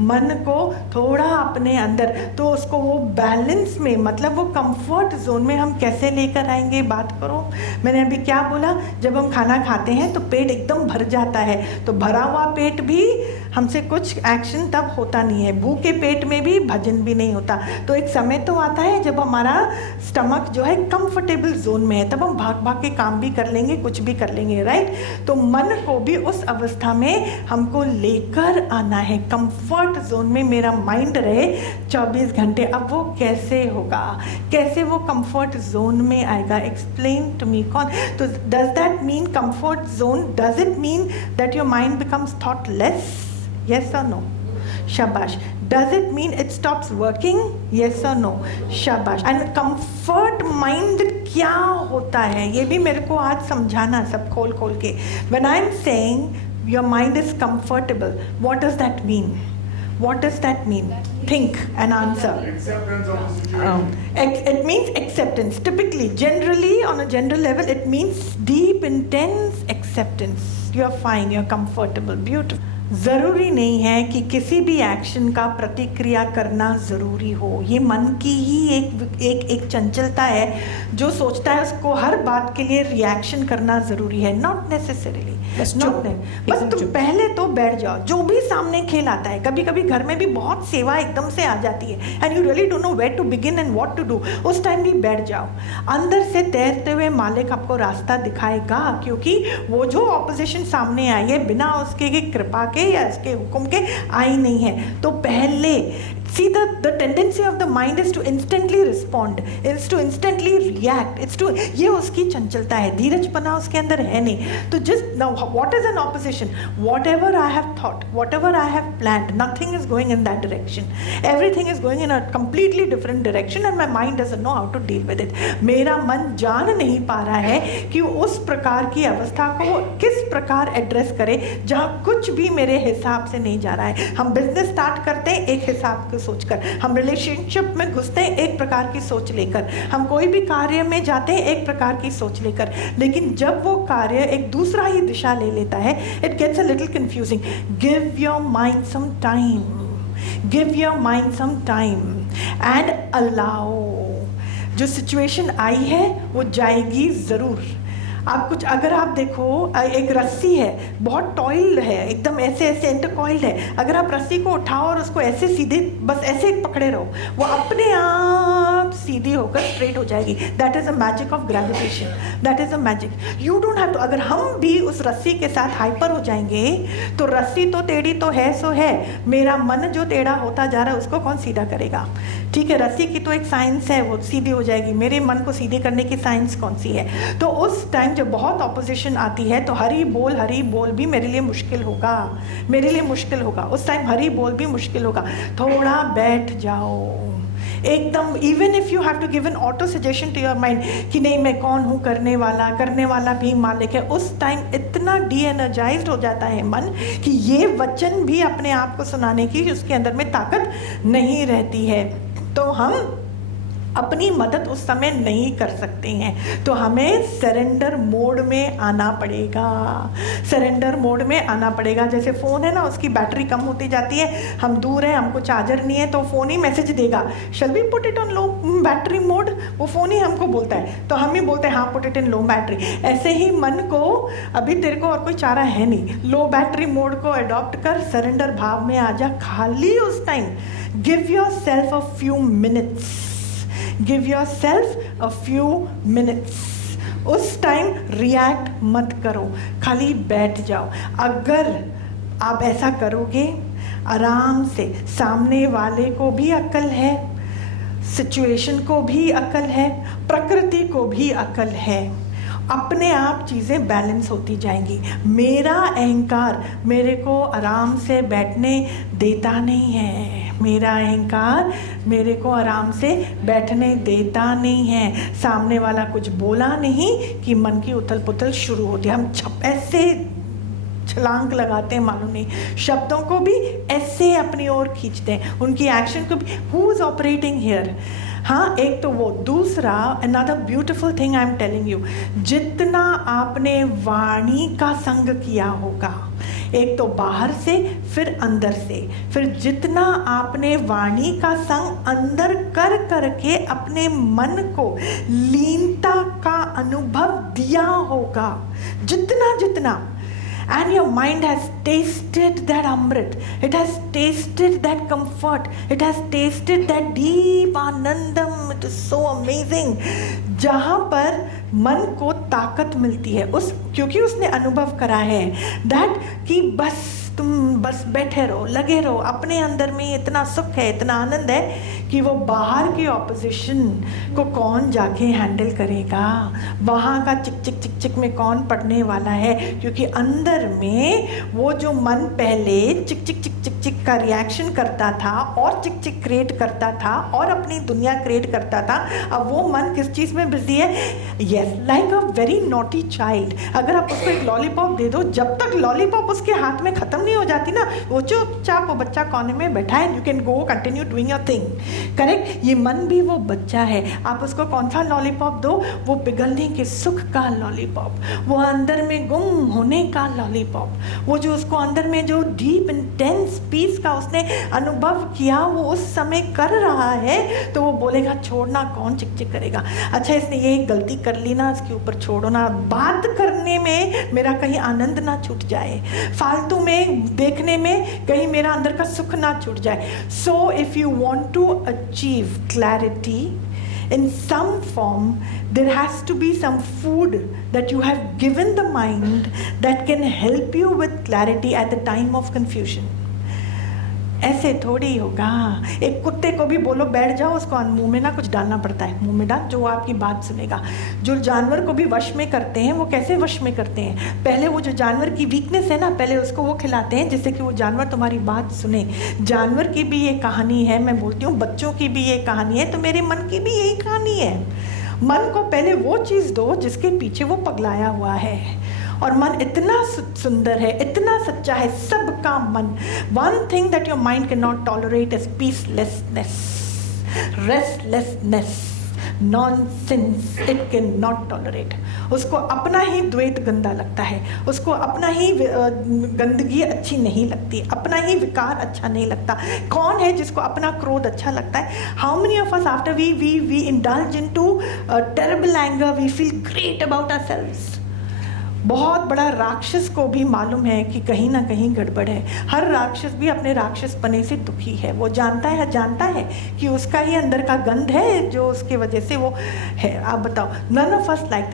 मन को थोड़ा अपने अंदर, तो उसको वो बैलेंस में, मतलब वो कंफर्ट जोन में हम कैसे लेकर आएंगे, बात करो। मैंने अभी क्या बोला, जब हम खाना खाते हैं तो पेट एकदम भर जाता है, तो भरा हुआ पेट भी हमसे कुछ एक्शन तब होता नहीं है, भूखे पेट में भी भजन भी नहीं होता। तो एक समय तो आता है जब हमारा स्टमक जो है कंफर्टेबल जोन में है, तब हम भाग भाग के काम भी कर लेंगे, कुछ भी कर लेंगे, राइट। तो मन को भी उस अवस्था में हमको लेकर आना है, कंफर्ट जोन में मेरा माइंड रहे 24 घंटे। अब वो कैसे होगा, कैसे वो कंफर्ट जोन में आएगा, एक्सप्लेन टू मी। कौन? तो does that mean comfort zone, does it mean that your mind becomes thoughtless? Yes or no? Shabash. Does it mean it stops working? Yes or no? Shabash. And comfort mind क्या होता है, ये भी मेरे को आज समझाना सब खोल खोल के। When I'm saying your mind is comfortable, what does that mean? What does that mean? Think and answer. Acceptance of the situation. It means acceptance. Typically, generally, on a general level, it means deep, intense acceptance. You're fine, you're comfortable, beautiful. ज़रूरी नहीं है कि किसी भी action का प्रतिक्रिया करना ज़रूरी हो, ये मन की ही एक चंचलता है जो सोचता है उसको हर बात के लिए रिएक्शन करना ज़रूरी है। नॉट नेसेसरीली, बस तुम पहले तो बैठ जाओ, जो भी सामने खेल आता है। कभी कभी घर में भी बहुत सेवा एकदम से आ जाती है and you really don't know where to begin and what to do, उस टाइम भी बैठ जाओ। अंदर से तैरते हुए मालिक आपको रास्ता दिखाएगा, क्योंकि वो जो ऑपोजिशन सामने आई है बिना उसके कृपा के या इसके हुक्म के आई नहीं है। तो पहले see the tendency of the mind is to instantly respond, is to instantly react, it's to, ये उसकी चंचलता है, धीरजपना उसके अंदर है नहीं। तो just now what is an opposition? Whatever I have thought, whatever I have planned, nothing is going in that direction, everything is going in a completely different direction and my mind doesn't know how to deal with it। मेरा मन जान नहीं पा रहा है कि उस प्रकार की अवस्था को वो किस प्रकार एड्रेस करे जहाँ कुछ भी मेरे हिसाब से नहीं जा रहा है। हम बिजनेस स्टार्ट करते हैं एक हिसाब को सोचकर, हम रिलेशनशिप में घुसते हैं एक प्रकार की सोच लेकर, हम कोई भी कार्य में जाते हैं एक प्रकार की सोच लेकर, लेकिन जब वो कार्य एक दूसरा ही दिशा ले लेता है, it gets a little confusing. Give your mind some time, give your mind some time and allow. जो सिचुएशन आई है वो जाएगी ज़रूर। आप कुछ अगर आप देखो, एक रस्सी है, बहुत टॉयल है, एकदम ऐसे ऐसे इंटरकॉइल्ड है, अगर आप रस्सी को उठाओ और उसको ऐसे सीधे बस ऐसे पकड़े रहो, वो अपने आप सीधी होकर स्ट्रेट हो जाएगी। That is a magic of gravitation, that is a magic. You don't have to. अगर हम भी उस रस्सी के साथ हाइपर हो जाएंगे तो रस्सी तो टेढ़ी तो है सो है, मेरा मन जो टेढ़ा होता जा रहा है उसको कौन सीधा करेगा? ठीक है, रस्सी की तो एक साइंस है, वो सीधी हो जाएगी, मेरे मन को सीधे करने की साइंस कौन सी है? तो उस टाइम जब बहुत ऑपोजिशन आती है तो हरी बोल भी मेरे लिए मुश्किल होगा, मेरे लिए मुश्किल होगा, उस टाइम हरी बोल भी मुश्किल होगा। थोड़ा बैठ जाओ एकदम, even if you have to give an auto suggestion to your mind कि नहीं मैं कौन हूँ, करने वाला भी मालिक है, उस टाइम इतना डी एनर्जाइज्ड हो जाता है मन कि ये वचन भी अपने आप को सुनाने की उसके अंदर में ताकत नहीं रहती है। तो हम अपनी मदद उस समय नहीं कर सकते हैं, तो हमें सरेंडर मोड में आना पड़ेगा, सरेंडर मोड में आना पड़ेगा। जैसे फ़ोन है ना, उसकी बैटरी कम होती जाती है, हम दूर हैं, हमको चार्जर नहीं है, तो फ़ोन ही मैसेज देगा, shall we put it on low battery mode, वो फ़ोन ही हमको बोलता है, तो हम ही बोलते हैं हाँ put it in low battery. ऐसे ही मन को अभी तेरे को और कोई चारा है नहीं, लो बैटरी मोड को अडॉप्ट कर, सरेंडर भाव में आ जा, खाली उस time give your self a few minutes, give your self a few minutes. उस टाइम रिएक्ट मत करो, खाली बैठ जाओ। अगर आप ऐसा करोगे आराम से, सामने वाले को भी अक्ल है, सिचुएशन को भी अक्ल है, प्रकृति को भी अक्ल है, अपने आप चीज़ें बैलेंस होती जाएंगी। मेरा अहंकार मेरे को आराम से बैठने देता नहीं है, मेरा अहंकार मेरे को आराम से बैठने देता नहीं है। सामने वाला कुछ बोला नहीं कि मन की उथल पुथल शुरू होती है, हम ऐसे छलांग लगाते हैं, मालूम नहीं, शब्दों को भी ऐसे अपनी ओर खींचते हैं, उनकी एक्शन को भी। Who is operating here? हाँ, एक तो वो, दूसरा another beautiful thing I am telling you, जितना आपने वाणी का संग किया होगा, एक तो बाहर से, फिर अंदर से। फिर जितना आपने वाणी का संग अंदर कर करके अपने मन को लीनता का अनुभव दिया होगा, जितना जितना, and your mind has tasted that amrit, it has tasted that comfort, it has tasted that deep anandam, it is so amazing। जहाँ पर मन को ताकत मिलती है उस, क्योंकि उसने अनुभव करा है that कि बस तुम बस बैठे रहो, लगे रहो, अपने अंदर में इतना सुख है, इतना आनंद है कि वो बाहर की ऑपोजिशन को कौन जाके हैंडल करेगा, वहाँ का चिक चिक चिक चिक में कौन पढ़ने वाला है। क्योंकि अंदर में वो जो मन पहले चिक चिक चिक चिक चिक का रिएक्शन करता था और चिक चिक क्रिएट करता था और अपनी दुनिया क्रिएट करता था, अब वो मन किस चीज़ में बिजी है? Yes, like a very naughty child. अगर आप उसको एक लॉलीपॉप दे दो, जब तक लॉलीपॉप उसके हाथ में खत्म नहीं हो जाती ना, वो चुपचाप वो बच्चा कोने में बैठा है, you can go continue doing your thing, correct. ये मन भी वो बच्चा है, आप उसको कौन सा लॉलीपॉप दो, वो पिघलने के सुख का लॉलीपॉप, वो अंदर में गुम होने का लॉलीपॉप, वो जो उसको अंदर में जो डीप इंटेंस पीस का उसने अनुभव किया वो उस समय कर रहा है, तो वो बोलेगा छोड़ना कौन चिक चिक करेगा। अच्छा इसने ये गलती कर ली ना, इसके ऊपर छोड़ो ना, बात करने में मेरा कहीं आनंद ना छूट जाए, फालतू में देखने में कहीं मेरा अंदर का सुख ना छूट जाए। So if you want to achieve clarity in some form, there has to be some food that you have given the mind that can help you with clarity at the time of confusion। ऐसे थोड़ी होगा। एक कुत्ते को भी बोलो बैठ जाओ, उसको मुंह में ना कुछ डालना पड़ता है, मुंह में डाल, जो आपकी बात सुनेगा। जो जानवर को भी वश में करते हैं, वो कैसे वश में करते हैं? पहले वो जो जानवर की वीकनेस है ना, पहले उसको वो खिलाते हैं जिससे कि वो जानवर तुम्हारी बात सुने। जानवर की भी ये कहानी है, मैं बोलती हूँ बच्चों की भी ये कहानी है, तो मेरे मन की भी यही कहानी है। मन को पहले वो चीज़ दो जिसके पीछे वो पगलाया हुआ है, और मन इतना सुंदर है, इतना सच्चा है, सबका मन। One thing that your mind can not tolerate is peacelessness, restlessness, nonsense, it can not tolerate. उसको अपना ही द्वैत गंदा लगता है, उसको अपना ही गंदगी अच्छी नहीं लगती, अपना ही विकार अच्छा नहीं लगता। कौन है जिसको अपना क्रोध अच्छा लगता है? How many of us after we indulge into terrible anger we feel great about ourselves. बहुत बड़ा राक्षस को भी मालूम है कि कहीं ना कहीं गड़बड़ है। हर राक्षस भी अपने राक्षसपने से दुखी है, वो जानता है कि उसका ही अंदर का गंध है जो उसके वजह से वो है। आप बताओ, नन ऑफ अस लाइक